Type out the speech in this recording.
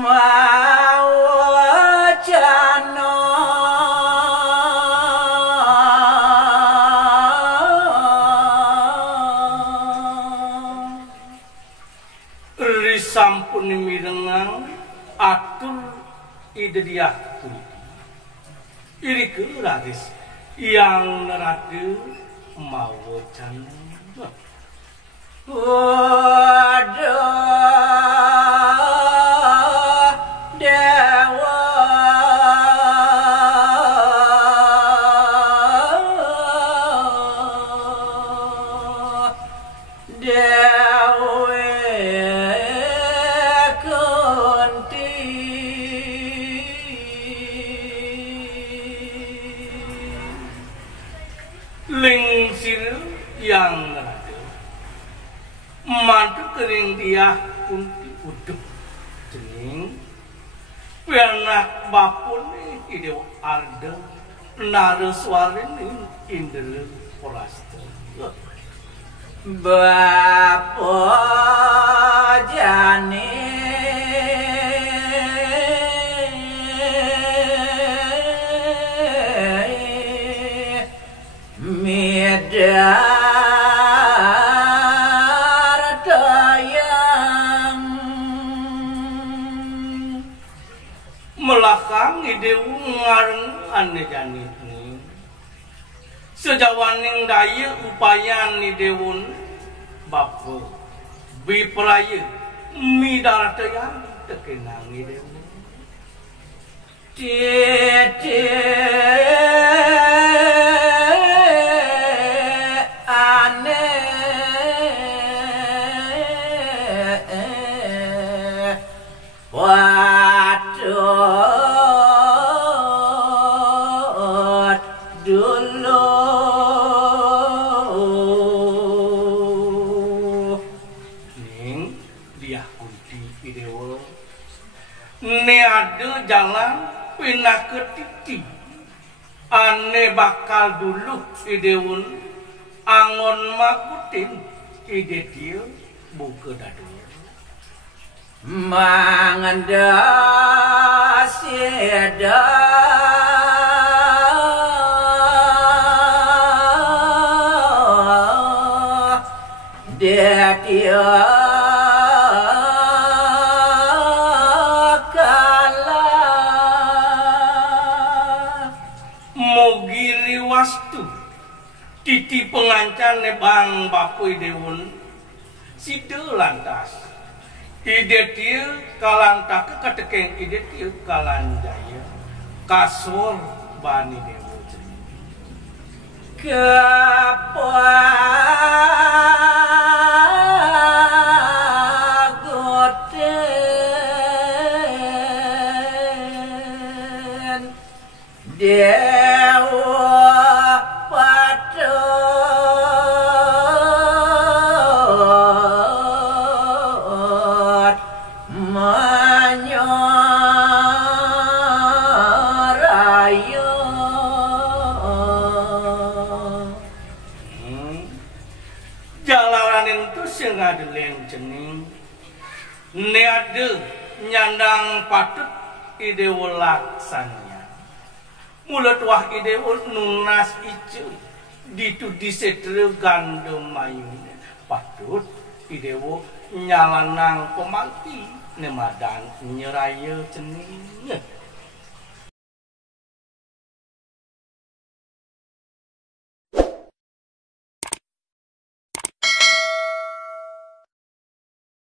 mawacana sampun mirengang atur ide dia iri ke radis yang nerade mawacan waduh dewa lingsir yang ada mantu kering dia kunti uduh jening pianak bapun ide arda naraswarin indel porasta bapa jane medar dayang melakang ide ngareng ane janit ni sejawaning daya upaya ni dewun bapa bipraya midar dayang tekenang ide tete Patut dulu ning dia kunti idewa ne ada jalan pindah ke titik ane bakal dulu idewun angon makutin ide dia buka dadu manganda seda dia kala mogiri wastu titi pengancan bang bapui dewun situ lantas ide dia kalang tak ketekeng ide dia kalang jaya kasur bani dewu kepagoten dewa patut menyeraya jalanan itu sing ngadelen jening ne ada nyandang patut ide laksanya mulut wah ide nunas icu ditu disetre gandum mayun patut ide nyalanang pemanti nemadan nyeraya jening